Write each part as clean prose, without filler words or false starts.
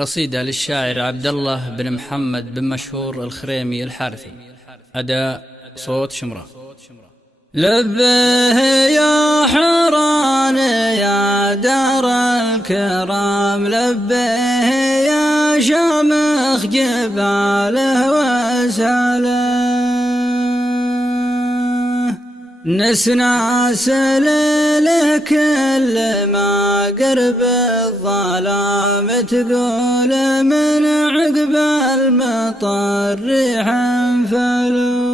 قصيدة للشاعر عبد الله بن محمد بن مشهور الخريمي الحارثي. أداء صوت شمران. لبه يا حران يا دار الكرام، لبه يا شامخ جباله وساله، نسناس له كل ما قرب الظلام، تقول من عقب المطر ريحا فلو.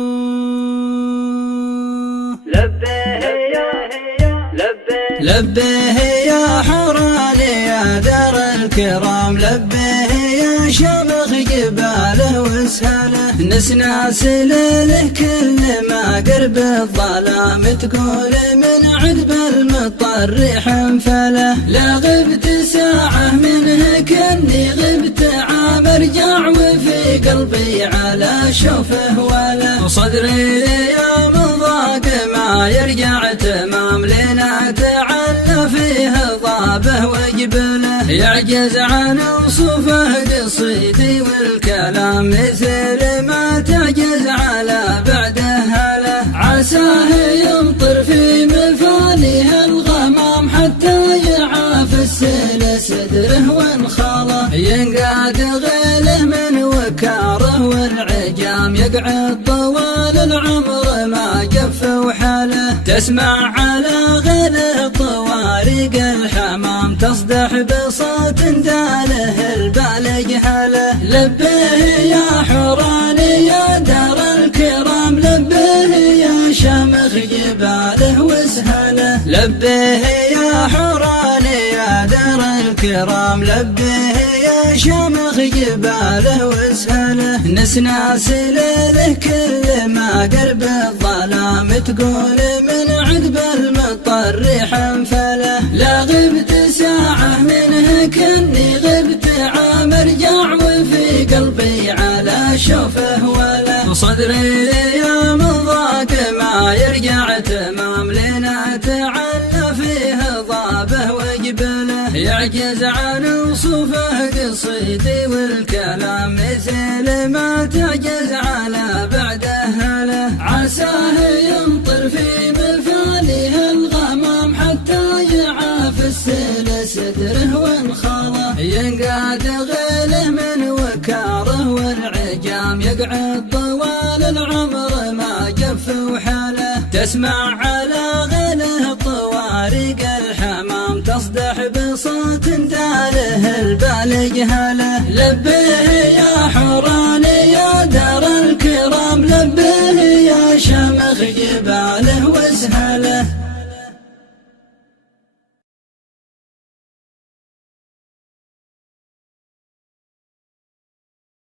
لبه يا حران يا دار الكرام، لبه يا شمخ جباله وسهله، نسناس له كل ما قرب الظلام، تقول من عقب المطر ريحا فله. لا غبت ساعة منه كني غبت عام، ارجع وفي قلبي على شوفه ولا، صدري يا من ضاق ما يرجع تمام، لنا تعلى فيه ضابه وجبله، يعجز عن وصفه قصيدي والكلام، مثل ما تعجز على بعده هله، عساه يمطر في مفانيه الغمام، حتى يعاف السيل صدره وانخاله، ينقاد غيله من وكاره والعجام، يقعد طوال العمر ما جف وحاله، تسمع على غيله طوارق الحمام، تصدح بصوت داله البالج حاله. لبه يا حران يا دار الكرام، لبه يا شمخ جباله وسهله، لبه يا حران يا دار الكرام، لبه يا شمخ جباله وسهله، نسناس له كل ما قرب الظلام، تقول من عقب المطر ريحا فله. لا غبت ساعة منه كني غبت عام، ارجع وفي قلبي على شوفه ولا، صدري يا من ضاق ما يرجع تمام، لنا تعلى فيه ضابه وجبله، يعجز عن وصفه قصيدي والكلام، مثل ما تعجز على بعده هله، عساه يمطر في مفانيه الغمام، حتى يعاف السيل صدره وانخاله، ينقاد غيله من وكاره والعجام، يقعد طوال العمر ما جف وحاله، تسمع على غيله طوارق الحمام، تصدح بصوت داله البالج هله. لبه يا حران يا دار الكرام، لبه يا شمخ جباله وسهله.